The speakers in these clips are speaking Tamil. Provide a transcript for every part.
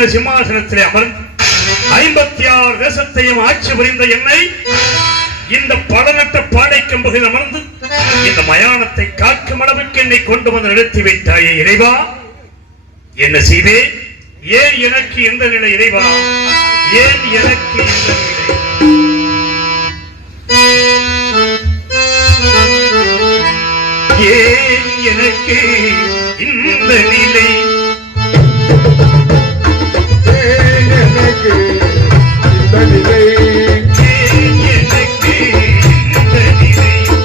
என்கிற சிம்மாசனத்திலே அமர்ந்து 56 தேசத்தையும் ஆட்சி புரிந்த என்னை இந்த படநட்ட பாடை கம்புகள் அமர்ந்து இந்த மயானத்தை காக்கும் அளவுக்கு என்னை கொண்டு வந்து நிறுத்தி வைத்தாயே இறைவா, என்ன செய்தேன்? ஏன் எனக்கு எந்த நிலை இறைவா? ஏன் எனக்கு எந்த நிலை? ஏன் எனக்கு இந்த நிலை? ஏன் எனக்கு இந்த நிலை?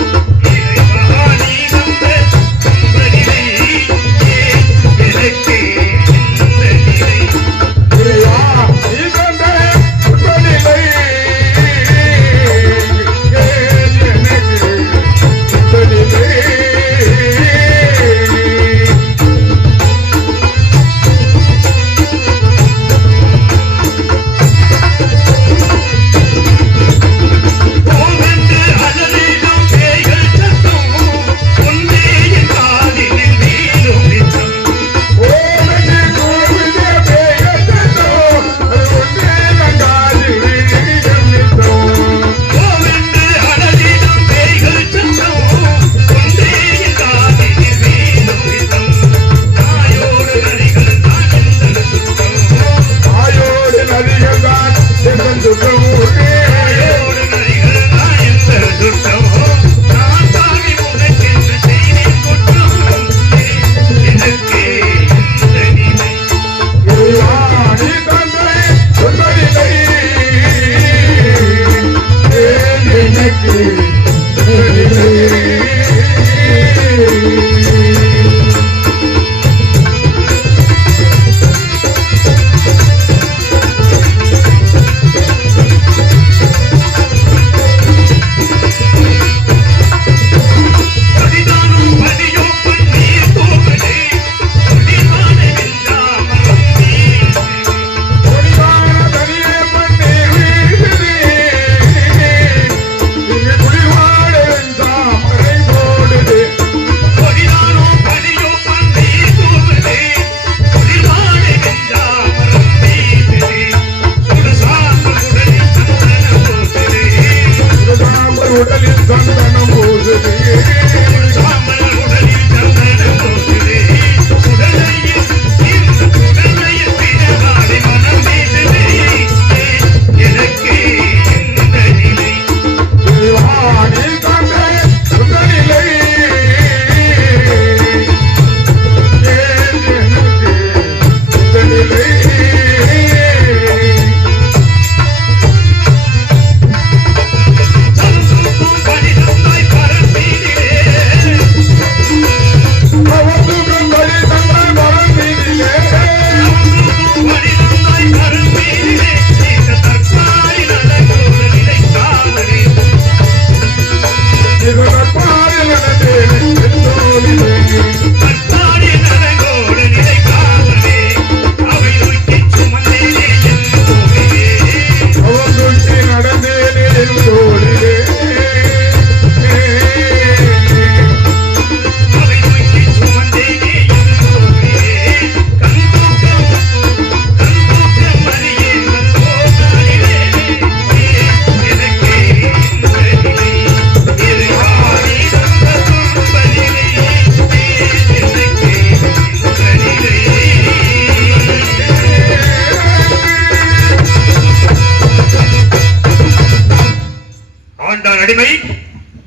அடிமை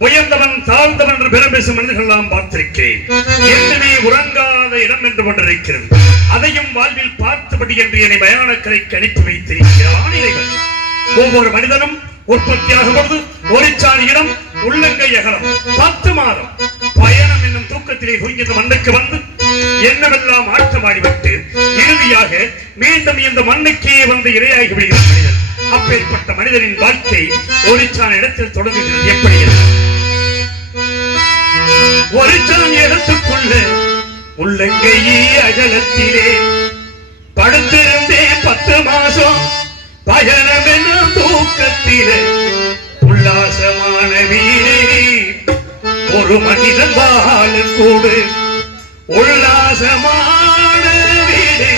உயர்ந்தவன் தாழ்ந்தவன் என்று பெரும் பேசும் மனிதர்களெல்லாம் பார்த்திருக்கிறேன். என்னமே உறங்காத இடம் என்று கொண்டிருக்கிறது. அதையும் வாழ்வில் பார்த்தபடி என்று என்னை மயானக்கரைக்கு அனுப்பி வைத்திருக்கிறான் இறைவன். ஒவ்வொரு மனிதனும் உற்பத்தியாகும் பொழுது ஒளிச்சான் இடம் உள்ளங்கை அகலம் 10 மாதம் பயணம் என்னும் தூக்கத்திலே தூங்கிய மண்ணுக்கு வந்து என்னவெல்லாம் ஆட்டமாடிவிட்டு இறுதியாக மீண்டும் இந்த மண்ணுக்கே வந்து இரையாகி விடுகிற மனிதன். அப்பேற்பட்ட மனிதனின் வாழ்க்கை ஒளிச்சான் இடத்தில் தொடங்குகிறது. எப்படி ஒளிச்சான் இடத்துக்குள்ள உள்ளங்கையே அகலத்திலே படுத்திருந்தே 10 மாசம் பயணம் என தூக்கத்திலே உல்லாசமான வீரே ஒரு மனிதன் வாழும் கூடு உல்லாசமான வீரே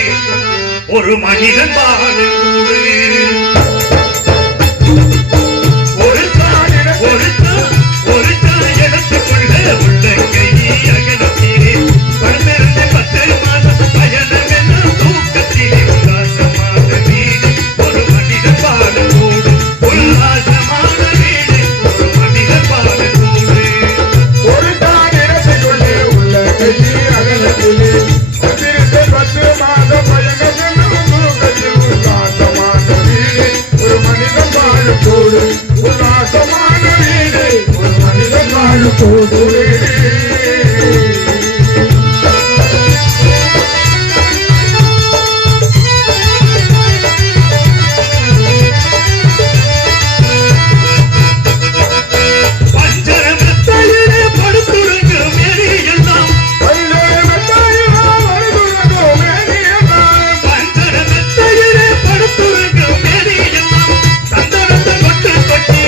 ஒரு மனிதன் வாழும் ஊரு. ஒரு தாய் எடுத்துக்கொள்ள உள்ளங்கை அகலத்திலே பன்னிரண்டு 10 மாதம் பயணம் என தூக்கத்திலே உல்லாசமான வீடு ஒரு மனிதன் வாழும் ஊரு. உல்லாசமான வீடு ஒரு மனிதன் வாழும் ஊரு. ஒரு தாய் இடத்துக்குள்ளே உள்ள கையை அகலத்திலே 10 மாதம் பயணம் தூக்கத்தில் உல்லாசமான வீடு ஒரு மனிதன் வாழும் கூடு. உல்லாசமான வீடு ஒரு மனிதன் வாழும் கூடு. பஞ்சரமெத்தையிலே படுத்துறங்கும் எரியெல்லாம் பஞ்சரமெத்தையிலே படுத்துறங்கும் எரியெல்லாம் சந்தனத்தை கொட்டு கொட்டி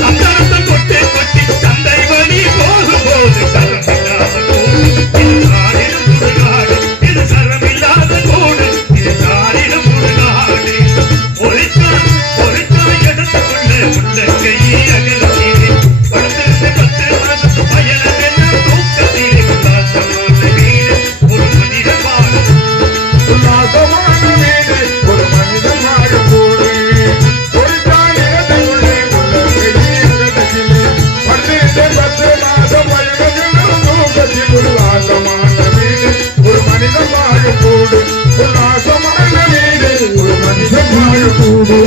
சந்தனத்தை கொட்டு கொட்டி சந்தை வழி போகும்போது சரமில்லாத கூடு இது சாரிடும் சுடுகாடு. இது சரமில்லாத கூடு இது சாரிடும் சுடுகாடு. ஒருத்தான் எடுத்துக்கொள்ள உள்ளங்கையை அகலத்திலே படுத்திருந்து 10 மாதம் பயணம் என தூக்கத்திலே உல்லாசமான வீடு ஒரு மனிதன் வாழும். உல்லாசமான வீடு ஒரு மனிதன் வாழும் கூடு. ஒரு தாய் இடத்துக்குள்ளே உள்ள கையை அகலத்திலே 10 மாதம் பயணம் தூக்கத்தில் உல்லாசமான வீடு ஒரு மனிதன் வாழும் கூடு. உல்லாசமான வீடு ஒரு மனிதன் வாழும் கூடு.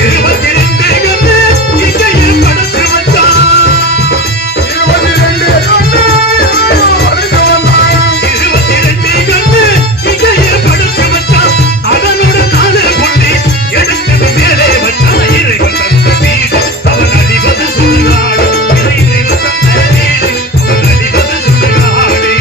22 கண்ணு இங்கையில் படுத்து வச்சான். 22 கண்ணு இங்கையில் படுத்து வச்சான். அதனோட காலை கொண்டு எடுத்து மேலே வச்சான். இறைவன் தந்த வீடு அவன் அடிவது சுடுகாடு. இறைவன் தந்த வீடு அவன் அடிவது சுடுகாடு.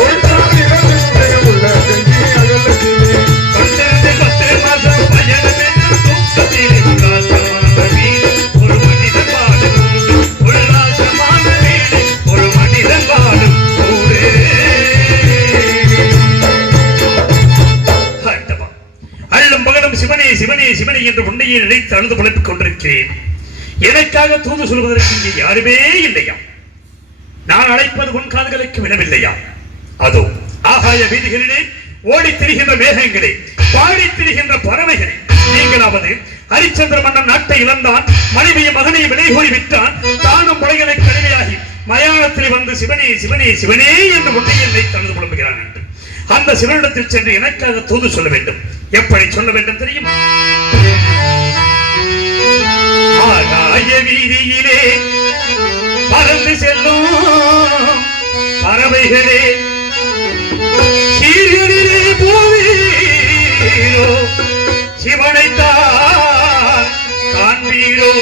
ஒரு தாய் இடத்துக்குள்ளே உள்ள கையை அகலத்திலே 10 மாதம் பயணம் என தூக்கத்திலே உல்லாசமான வீடு ஒரு மனிதன் வாழும் ஊரு. உல்லாசமான வீடு ஒரு மனிதன் வாழும் ஊரு. ஆண்டவா, அள்ளும் பகலும் சிவனே சிவனே சிவனே என்று உன்னையே நினைத்து அழுது புலம்பிக் கொண்டிருக்கிறேன். எனக்காக தூது சொல்வதற்கு இங்கே யாருமே இல்லையா? நான் அழைப்பது உன் காதுகளுக்கு விடவில்லையா? அதோ ஆகாய வீதிகளிலே ஓடித் திரிகின்ற மேகங்களே, பாடித் திரிகின்ற பறவைகளே, நீங்களாவது ஹரிச்சந்திர மன்னன் நாட்டை இழந்தான், மனைவியை மகனை விலை கூறி விட்டான், தானும் படைகளை கடுமையாகி மயானத்தில் வந்து சிவனே சிவனே சிவனே என்று உன்னையே நினைத்து அழுது புலம்புகிறான் என்று அந்த சிவனிடத்தில் சென்று எனக்காக தூது சொல்ல வேண்டும். எப்படி சொல்ல வேண்டும் தெரியுமா? ஆகாய வீதியிலே பறந்து செல்லும் பறவைகளே, சீர்களிலே போவீரோ, சிவனைத்தான் காண்பீரோ,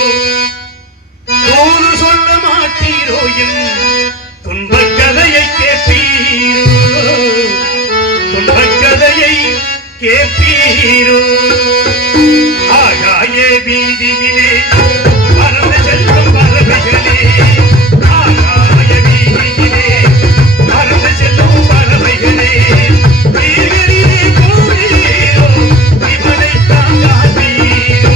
தூது சொல்ல மாட்டீரோ, என் துன்பக் கதையை கேட்பீரோ, துன்பக் கதையை கேட்பீரோ. ஆகாய வீதியிலே பறந்து செல்லும் பறவைகளே, ஆகாய வீதியிலே பறந்து செல்லும் பறவைகளே, நீர்களிலே போவீரோ, சிவனைத்தான் காண்பீரோ,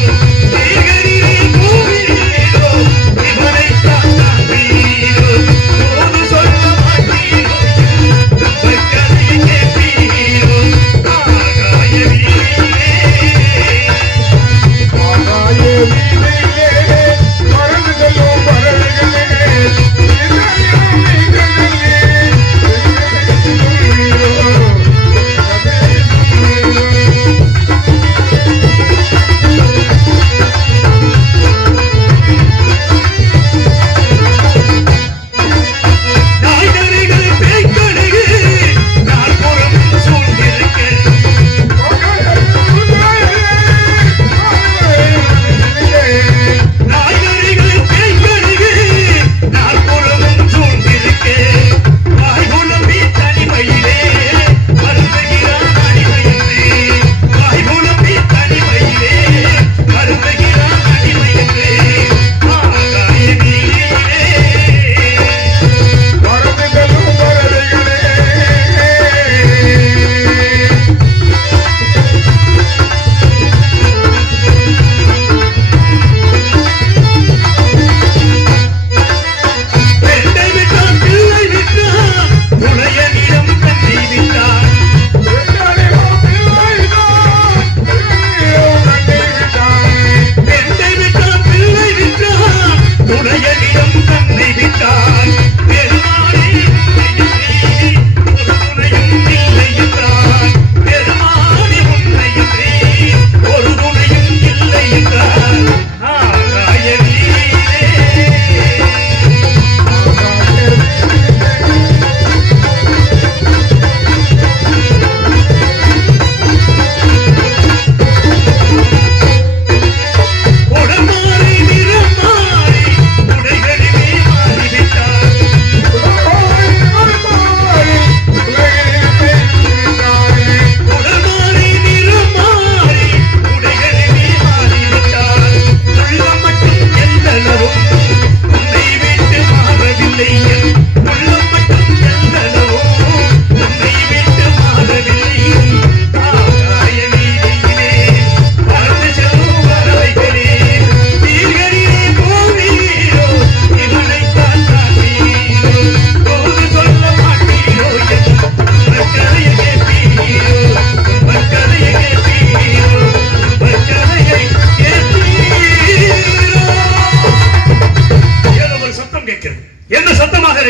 நீர்களிலே போவீரோ, சிவனைத்தான் காண்பீரோ, தூது சொல்ல மாட்டீரோ, துன்பக் கதையை கேட்பீரோ. ஆகாய வீதியிலே ஆகாய வீதியிலே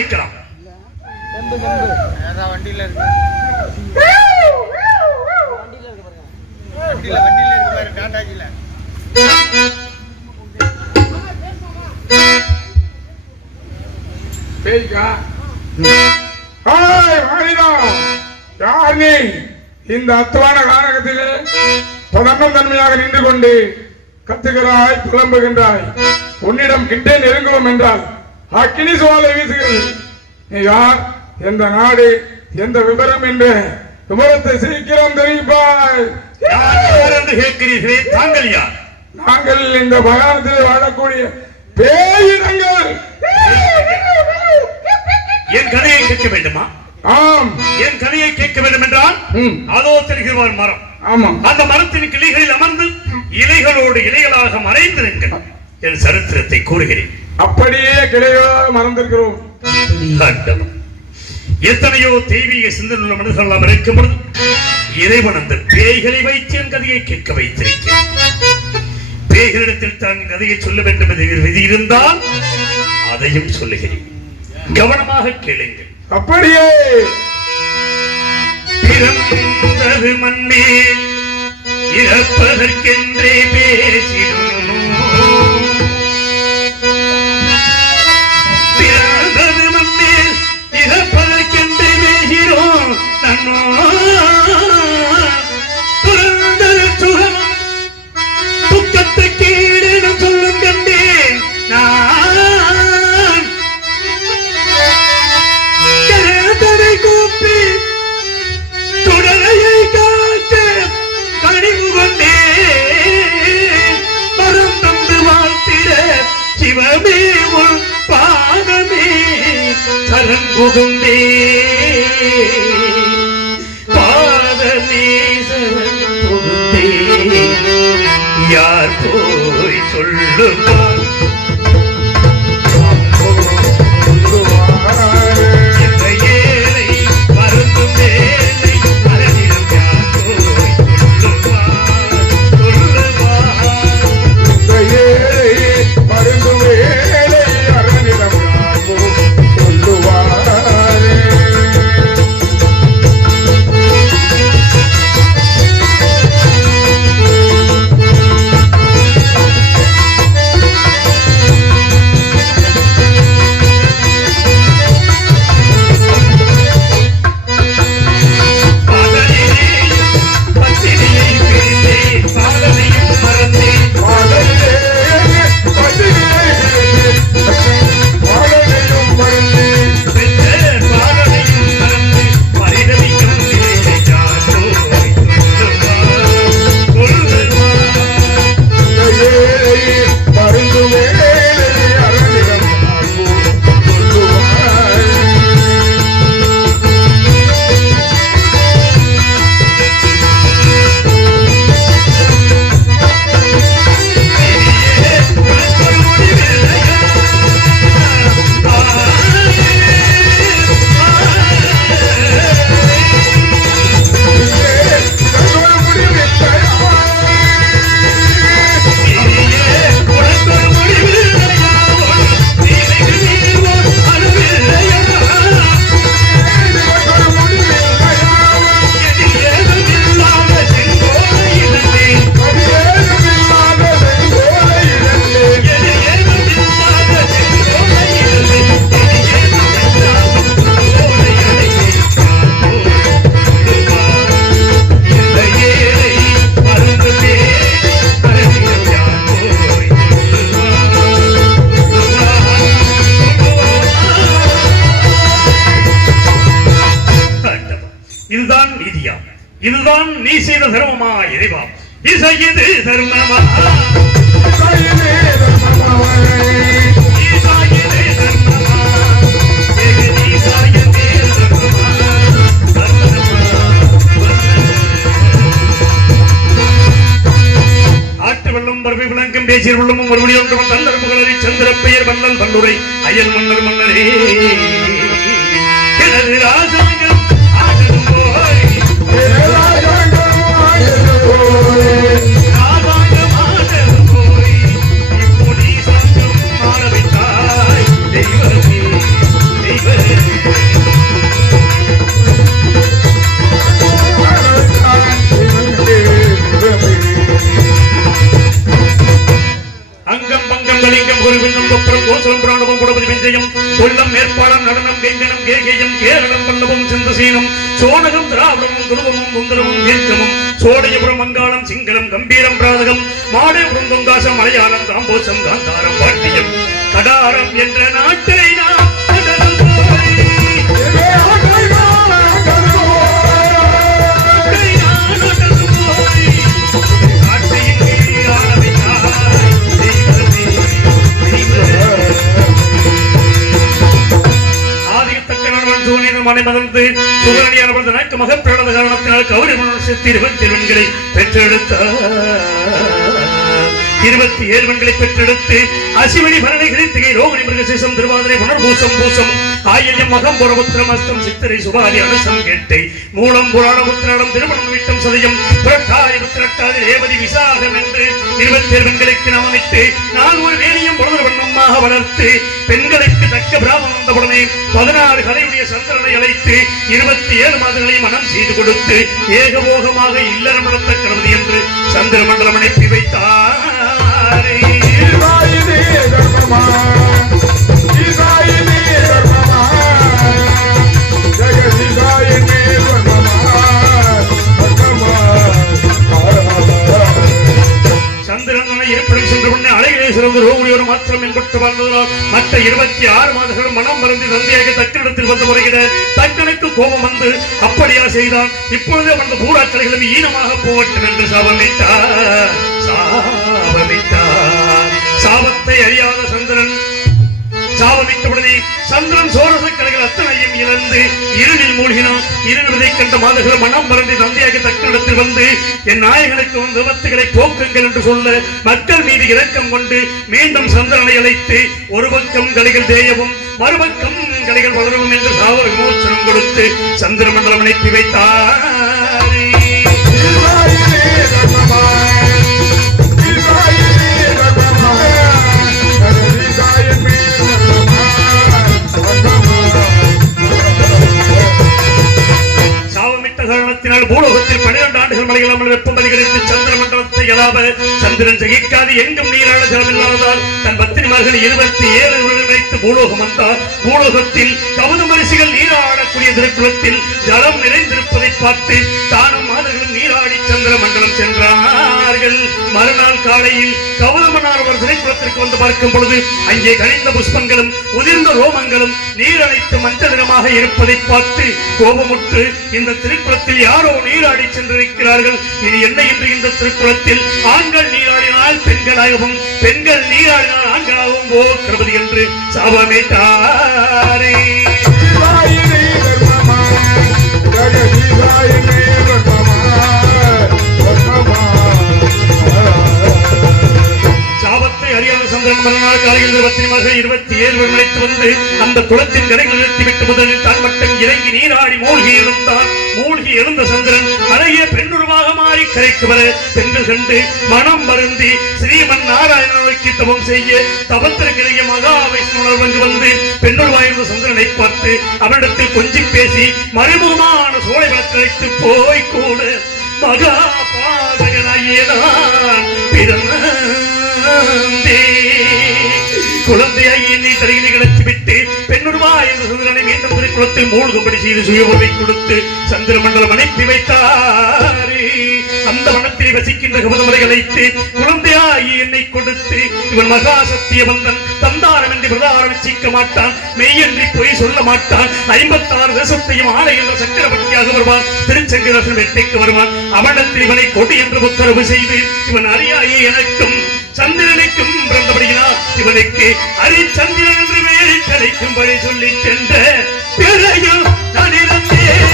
அழைக்கலாம். வண்டியில இருக்கு பாரு டாடாஜில. பேய்க்கா ஹாய் மாரிதா யார் நீ? இந்த அத்துவான காரகத்திலே தொடர்ந்தும் தன்மையாக நின்று கொண்டு கத்துகிறாய், புலம்புகின்றாய். உன்னிடம் கிட்டே நெருங்குவோம் என்றால் அக்கினி சுவாலை வீசுகிறது. நீ யார், எந்த நாடு, எந்த விவரம் என்ற விவரத்தை சீக்கிரம் தெரிவிப்பாய். யார் என்று கேட்கிறீர்களே, தாங்கள் யார்? நாங்கள் இந்த பயானத்தில் வாழக்கூடிய பேயினங்கள். என் கதையை கேட்க வேண்டுமா? ஆம். என் கதையை கேட்க வேண்டும் என்றால் அதோ தெரிகிறவர் மரம். ஆமாம். அந்த மரத்தின் கிளைகளில் அமர்ந்து இலைகளோடு இலைகளாக மறைந்திருங்கள். என் சரித்திரத்தை கூறுகிறேன். அப்படியே கிளையாக மறந்திருக்கிறோம். எத்தனையோ தெய்வீக சிந்தனையுள்ள மனிதர்கள் எல்லாம் இருக்கும் பொழுது இறைவன் அந்த பேய்களை வைத்து என் கதையை கேட்க வைத்திருக்கிறேன். பேய்களிடத்தில் தான் கதையை சொல்ல வேண்டும் என்று விதி இருந்தால் அதையும் சொல்லுகிறேன். கவனமாக கேளுங்கள். அப்படியே பிறந்தது மண்மேல் இறப்பதற்கென்றே பேசிடும். பிறந்தது மண்மேல் இறப்பதற்கென்றே பேசிடும். நன்னோ பிறந்தது சுகம் துக்கத்தை கீழிடம் சொல்லும் கண்டேன் நான். கரத்தரை கூப்பி தொடரையை காக்க கனிவு கொண்டேன். மரம் தந்து வாழ்த்திட சிவமே உன் பாதமே சரண் புகுந்தே. பாதமே சரண் புகுந்தே. யார் போய் சொல்லுவார் இந்த ஏழை மருந்தும் வேலை அரணிடம் யார் போய் சொல்லுவார் சொல்லுவார். இந்த ஏழை மருந்து வேலை அரணிடம் யாரோ சொல்லுவாரே. இதுதான் நீ செய்த தர்மமா இறைவா? இசையது தர்மமா? இசையது தர்மமா? இசையது தர்மமா? இசையது தர்மமா? ஆட்டு வெள்ளம் பரவி விளங்கும் பேச்சியர் வெள்ளமும் மறுபடி ஒன்று தந்தர் புகழறி சந்திர பெயர் வல்லல் பல்லுரை அயல் மன்னர் மன்னரே எனது ராஜாங்கம் ஆகலும் போய் தெய்வமே தெய்வமே நேர்பாளம் நடனம் வெங்கனம் கேகேயம் கேரளம் பல்லவம் சந்திரசீனம் சோனகம் திராவிடமும் துருவமும் குந்தரமும் தீர்க்கமும் சோடையபுரம் மங்காளம் சிங்களம் கம்பீரம் பிராதகம் மாடேபுரம் தொங்காசம் மலையாளம் காம்போசம் காந்தாரம் பாட்டியம் கடாரம் என்ற நாட்டை நாம் மனமறந்து சுகரணியான தனக்கு மகப்பிரளத காரணத்தினால் கௌரி மனோசக்தி 27 பெண்களை பெற்றெடுத்தார். 27 பெண்களை பெற்றெடுத்து அசிவனி பரணி கிருத்திகை ரோகிணி மிருகசேஷம் திருவாதிரை புனர்பூசம் பூசம் ஆயில்யம் மகம் புறபுத்திரம் அஸ்தம் சித்திரை சுபாதி அனசம் கேட்டை மூலம் புராண புத்திரம் திருமணம் விட்டம் சதயம் புரட்டாதி புத்திரட்டாதி ரேவதி விசாகம் என்று 27 பெண்களுக்கு நாமமிட்டு நான் ஒரு வேணியம் பொழுது வண்ணமாக வளர்த்து பெண்களுக்கு தக்க பிராமணம் வந்தவுடனே 16 கலையுடைய சந்திரனை அழைத்து 27 மாதங்களை மனம் செய்து கொடுத்து ஏகபோகமாக இல்லறம் நடத்த கடவுது என்று சந்திர மண்டலம் அனுப்பி வைத்தார். சந்திரன் இருப்பிடம் சென்ற உடனே அழகிலே சிறந்த ரோகிணியோடு மாத்திரம் என்பட்டு வாழ்ந்ததால் மற்ற 26 மாதங்களும் மனம் மறந்து தந்தையாக தக்கனிடத்தில் வந்து முறைகிறார். தக்கனுக்கு கோபம் வந்து அப்படியா செய்தான். இப்பொழுதே வந்த பூராக்கலைகளும் ஈனமாக போகட்டும் என்று சாபமிட்டார். சாபத்தை அறியாத சந்திரன் சாபமிட்டவுடனே சந்திரன் சோரச கலைகள் அத்தனையும் இழந்து இருளில் மூழ்கினான். இருளை கண்ட மாதர்கள் மனம் மறந்து தந்தையாக தக்கனிடத்தில் வந்து என் நாயகனுக்கு வந்து விபத்துகளை போக்குங்கள் என்று சொல்ல மக்கள் மீது இரக்கம் கொண்டு மீண்டும் சந்திரனை அழைத்து ஒரு பக்கம் கலைகள் தேயவும் மறுபக்கம் கலைகள் வளரவும் என்று சாப விமோசனம் கொடுத்து சந்திர மண்டலம் அனுப்பி வைத்தார். பூலோகத்தில் 12 ஆண்டுகள் மலையில்லாமல் வெப்பம் அதிகரித்து சந்திர மண்டலத்தை அதாவது சந்திரன் ஜெயிக்காது எங்கும் நீராட ஜலமில்லாததால் தன் பத்தினிமார்கள் 27 வைத்து பூலோகம் வந்தார். பூலோகத்தில் கவுதமரிசிகள் நீராடக்கூடிய திருக்குளத்தில் ஜலம் நிறைந்திருப்பதை பார்த்து தானும் மாதர்களும் நீராடி சந்திர மண்டலம் சென்றார்கள். மறுநாள் காலையில் கவுதமனார் ஒரு திரைக்குளத்திற்கு வந்து பார்க்கும் பொழுது அங்கே கனிந்த புஷ்பங்களும் உதிர்ந்த ரோமங்களும் நீர் அணைத்து மஞ்சள் நிறமாக இருப்பதை பார்த்து கோபமுற்று இந்த திருக்குளத்தில் யாரோ நீராடி சென்றிருக்கிறார்கள். இனி என்ன என்று இந்த திருக்குளத்தில் ஆண்கள் நீராடினால் பெண்களாகவும் பெண்கள் நீராடினால் ஆண்களாகவும் போகிறது என்று சாபமிட்டாரே. சாபத்தை அறியாத சந்திரன் மறுநாள் காலையில் 27 நினைத்து வந்து அந்த குளத்தின் கரைகள் நிறுத்திவிட்டு முதலில் தான் மட்டும் இறங்கி நீராடி மூழ்கி எழுந்தார். மூழ்கி எழுந்த சந்திரன் அழகிய பெண்ணுருவாக மாறி கரைக்கு வர பெண்கள் கண்டு மனம் வருந்தி ஸ்ரீமன் நாராயணனுக்கு தவம் செய்ய தவத்திற்கிறைய மகா வைஷ்ணவர் வந்து பெண்ணுருவாயிருந்த சந்திரனை பார்த்து அவனிடத்தில் கொஞ்சி பேசி மறைமுகமான சோழை வளர்த்து போய் கூட மகா பாதகனாகியதான் குழந்தையாய் என்னை தரையில் கிடத்தி விட்டு பெண்ணுருவா என்ற சந்திரனை மீண்டும் திருக்குளத்தில் மூழ்கும்படி செய்து சுயபொருளை கொடுத்து சந்திர மண்டலம் அனுப்பி வைத்தாரே. அந்த வனத்தில் வசிக்கின்ற கபதமலை அழைத்து குழந்தையாகி என்னை கொடுத்து இவன் மகா சத்தியவந்தன் தந்தாரம் என்று பிரதாரம் வச்சிக்க மாட்டான், மெய்யன்றி பொய் சொல்ல மாட்டான், 56 தேசத்தையும் ஆலை என்ற சக்கரவர்த்தியாக வருவான், திருச்செங்கரசன் வெட்டைக்கு வருவான். அவனிடத்தில் இவனை கொடி என்று உத்தரவு செய்து இவன் அறியாயே எனக்கும் சந்திரனுக்கும் பிறந்தபடியினால் இவனுக்கு அரிச்சந்திரன் என்று வேலை கிடைக்கும்படி சொல்லி சென்ற பிறையும் நான் இருந்தேன்.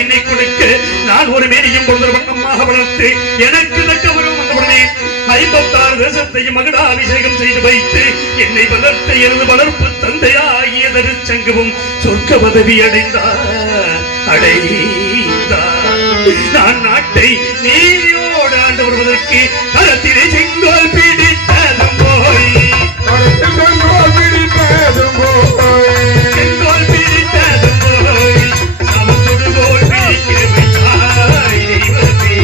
என்னை கொடுக்க நான் ஒரு மேனியும் வண்ணமாக வளர்த்து எனக்கு தக்கவரும் வந்தவுடனே 56 தேசத்தையும் மகுடாபிஷேகம் செய்து வைத்து என்னை வளர்த்த எனது வளர்ப்பு தந்தையாகிய தருச்சங்கமும் சொர்க்க பதவி அடைந்தார். நான் நாட்டை நீதியோடு ஆண்டு வருவதற்கு களத்திலே செங்கோல் பிடித்ததும் போய் செங்கோல் பிடித்ததும் போய் சமசுடுகோல் பிடிக்கிறவை தாய் தெய்வமே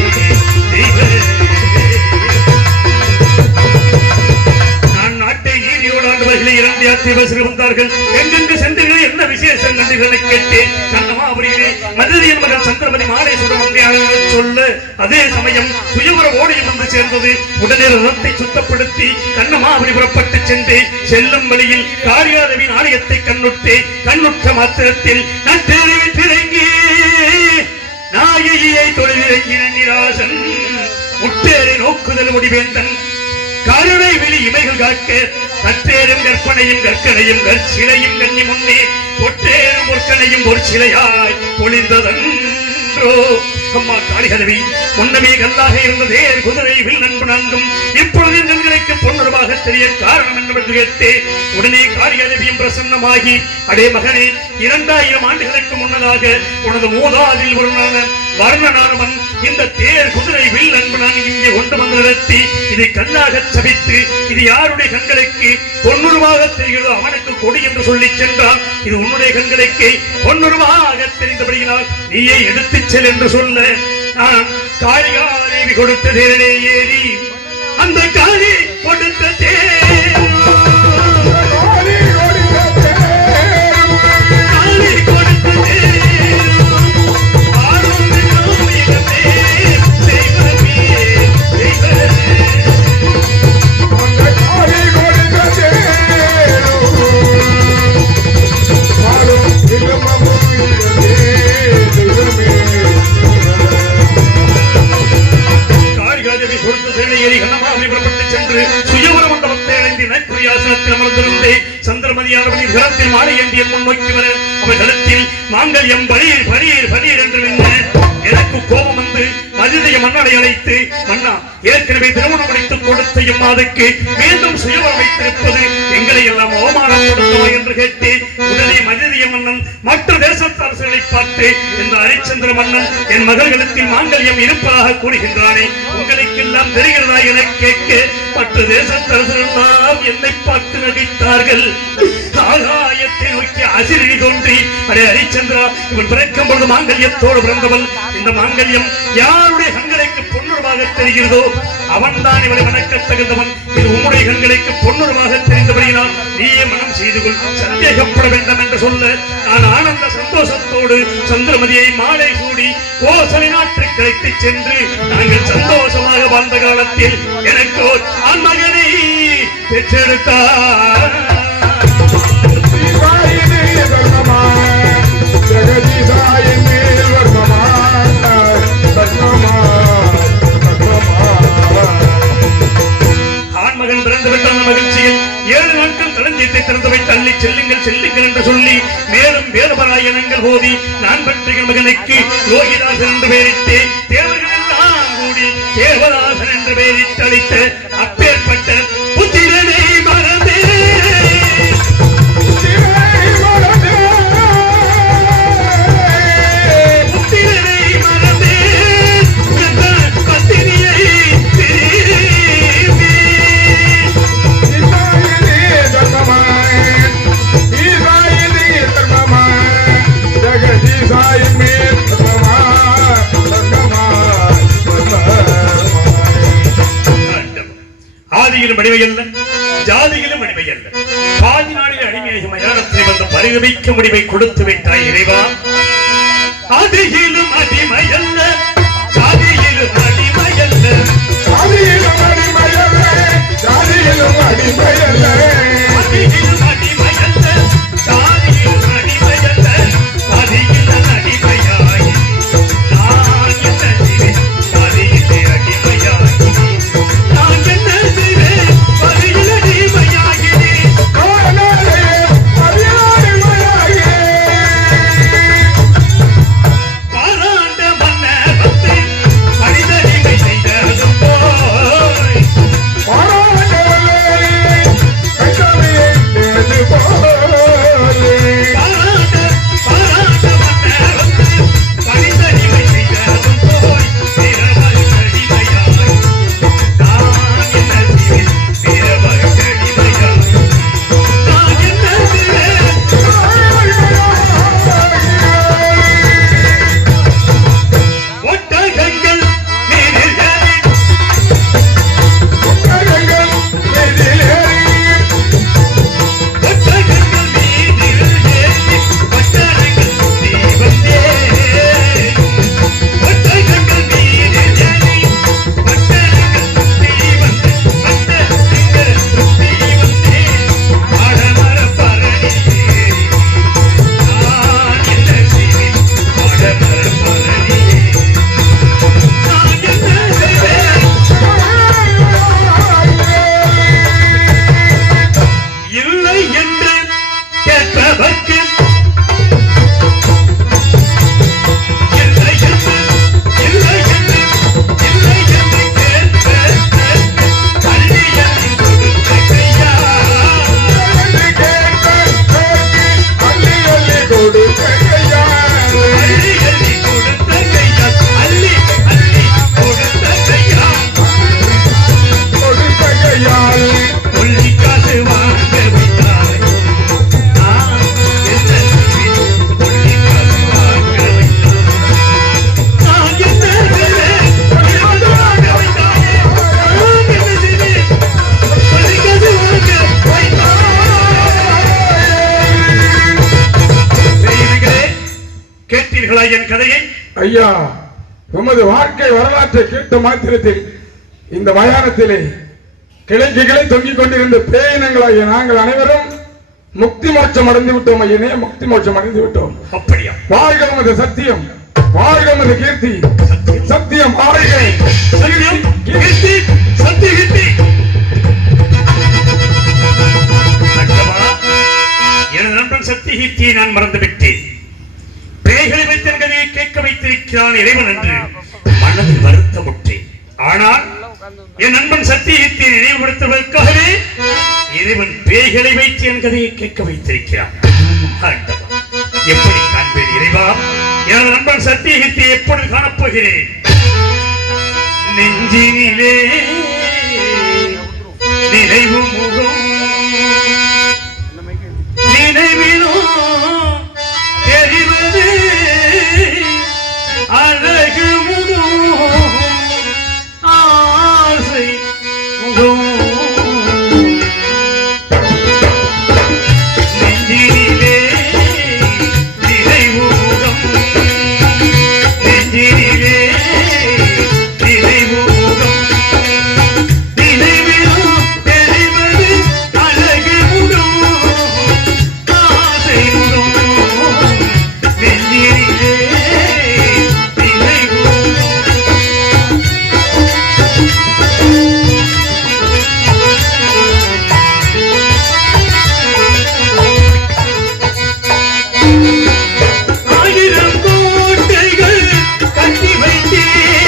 தெய்வமே. நான் நாட்டை நீதியோடு ஆண்டு வருகிற இரண்டு யாத்திரை வந்தார்கள். எங்கெங்கு சென்றீர்கள், என்ன விசேஷம் நன்றிகளை கேட்டேன். கண்ணமாபுரியிலே மதுரையின் மகன் சந்திரமதி மாலேசுடன் சொல்ல அதே சமயம் சுயவர ஓடையும் வந்து சேர்ந்தது. உடனே ரதத்தை சுத்தப்படுத்தி கண்ணமாபுரி புறப்பட்டு சென்று செல்லும் வழியில் காரியாதேவின் ஆலயத்தை கண்ணுற்ற மாத்திரத்தில் நட்டேறி நாயகியை தொழிலிறங்கின நிராசன் முட்டேறி நோக்குதல் முடிவேந்தன் கருணை வெளி இமைகள் காக்க கற்றேறும் கற்பனையும் கற்கனையும் கற்சிலையும் கண்ணி முன்னே பொற்றேறும் பொற்கனையும் ஒரு சிலையாய் பொழிந்ததன்றோ. அம்மா காளிகதவி முன்னமே கல்லாக இருந்த தேர் குதிரை வில் நண்பு நான்கும் இப்பொழுது கண்களுக்கு பொன்னுறவாக தெரிய காரணம் என்னவென்று கேட்டே உடனே காளிகதவியும் பிரசன்னமாகி, அடே மகனே, 2000 ஆண்டுகளுக்கு முன்னதாக உனது மூதாதில் ஒருவனான வர்ணனானவன் இந்த தேர் குதிரை வில் நண்பு நான் இங்கே கொண்டு வந்து நிறுத்தி இதை கல்லாக சபித்து இது யாருடைய கண்களுக்கு பொன்னுருவாக தெரிகிறதோ அவனுக்கு கொடி என்று சொல்லி சென்றான். இது உன்னுடைய கண்களுக்கு பொன்னுருவாக தெரிந்தபடியினால் நீயே எடுத்துச் செல் என்று சொல்ல நான் காளிகாதேவி கொடுத்த தேரிலே ஏறி அந்த காளி கொடுத்த தேர் சந்திரமதியானவனின் கரத்தில் மாலை ஏந்திய முன்னோக்கி வர அவர் கழுத்தில் மாங்கல்யம் பரீர் பரீர் பரீர் என்று எனக்கு கோபம் வந்து மதுரைய மன்னனை அழைத்து, மன்னா, ஏற்கனவே திருமணம் முடித்துக் கொடுத்த இம்மாதுக்கு மீண்டும் சுயவரம் வைத்திருப்பது எங்களை எல்லாம் அவமானப்படுத்துவா என்று கேட்டு உடனே மதுரைய மன்னன் மற்ற தேசத்து அரசுகளை பார்த்து, இந்த ஹரிச்சந்திர மன்னன் என் மகள்களுக்கு மாங்கல்யம் இருப்பதாக கூறுகின்றானே, உங்களுக்கு எல்லாம் தெரிகிறதா என கேட்க மற்ற தேசத்து அரசர்கள் என்னை பார்த்து நடித்தார்கள். ஆகாயத்தை நோக்கி அசிரி தோன்றி, அடே ஹரிச்சந்திரா, இவன் பிறக்கும் பொழுது மாங்கல்யத்தோடு பிறந்தவள். இந்த மாங்கல்யம் யாருடைய கண்களுக்கு பொன்னுறவாக தெரிகிறதோ அவன் தான் இவளை வணக்க தகுந்தவன். இது உம்முடைய கண்களுக்கு பொன்னுறவாக தெரிந்தபடியினால் நீயே மனம் செய்து கொள், சந்தேகப்பட வேண்டாம் என்று சொல்ல நான் ஆனந்த சந்தோஷத்தோடு சந்திரமதியை மாலை சூடி கோசலை நாட்டுக்கு அழைத்து சென்று நாங்கள் சந்தோஷமாக வாழ்ந்த காலத்தில் எனக்கு ஒரு ஆண்மகனை பெற்றெடுத்தார். ஆண்மகன் பிறந்து விட்ட மகிழ்ச்சியில் 7 நாட்கள் களஞ்சியத்தை திறந்து வைத்து அள்ளி செல்லுங்கள் செல்லுங்கள் என்று சொல்லி மேலும் வேதபராயணங்கள் போதி நான் பெற்ற மகனுக்கு லோகிதாசன் என்று பெயரிட்டு தேவர்கள் எல்லாம் கூடி தேவதாசன் என்று பெயரிட்டு அளித்த அப்பேற்பட்ட புத்திரனை மறந்தே அடிமையல்ல, ஜாதியிலும் அடிமையல்ல, பாதி நாளில் அடிமையாக மயானத்தை வந்து பரிதவிக்க முடிவை கொடுத்து வைத்தாய் இறைவா. ஆதியிலும் அடிமையல்ல, ஜாதியிலும் அடிமையல்ல, ஆதியிலும் அடிமையல்ல, ஜாதியிலும் அடிமையல்ல, ஆதியிலும் அடிமையல்ல, ஜாதியிலும் அடிமையல்ல, ஆதியில் அடிமையாய் நான் என்ன செய்வேன், ஜாதியிலே அடிமையாய் நான் என்ன செய்வேன், பதில் அடிமையாகிறேன். பாராண்ட மன்னர் என் கதையை? ஐயா, உமது வாழ்க்கை வரலாற்றை கேட்ட மாத்திரத்தில் இந்த மயானத்திலே கிளைக்கு கிளை தொங்கிக் கொண்டிருந்த பேயினங்களாகிய நாங்கள் அனைவரும் முக்தி மோட்சம் அடைந்து விட்டோம். ஐயனே, முக்தி மோட்சம் அடைந்து விட்டோம். அப்படியா? வாழ்க உமது சத்தியம், வாழ்க உமது கீர்த்தி. சத்தியம் வாழ்க, சத்தியம் கீர்த்தி, சத்திய கீர்த்தி. எனது நண்பன் சத்தியகீர்த்தியை நான் மறந்துவிட்டேன். பேய்களை வைத்த கதையை கேட்க வைத்திருக்கிறான் இறைவன் என்று மனதில் வருத்தமுற்றேன். ஆனால் என் நண்பன் சத்தியகீர்த்தியை நினைவுபடுத்துவதற்காகவே இறைவன் பேய்களை வைத்து என் கதையை கேட்க வைத்திருக்கிறான். எப்படி காண்பேன் இறைவா? எனது நண்பன் சத்தியகீர்த்தியை எப்பொழுது காணப்போகிறேன்? நெஞ்சினிலே நினைவு முகம், நினைவிலோ தெரிவது அழகு முகம், ஆசை முகம். நெஞ்சினிலே நினைவு முகம், நெஞ்சினிலே நினைவு முகம், நினைவிலோ தெரிவது அழகு முகம், ஆசை முகம். நெஞ்சினிலே நினைவு ஆயிரம் கோட்டைகள் கட்டி வைத்தேன்,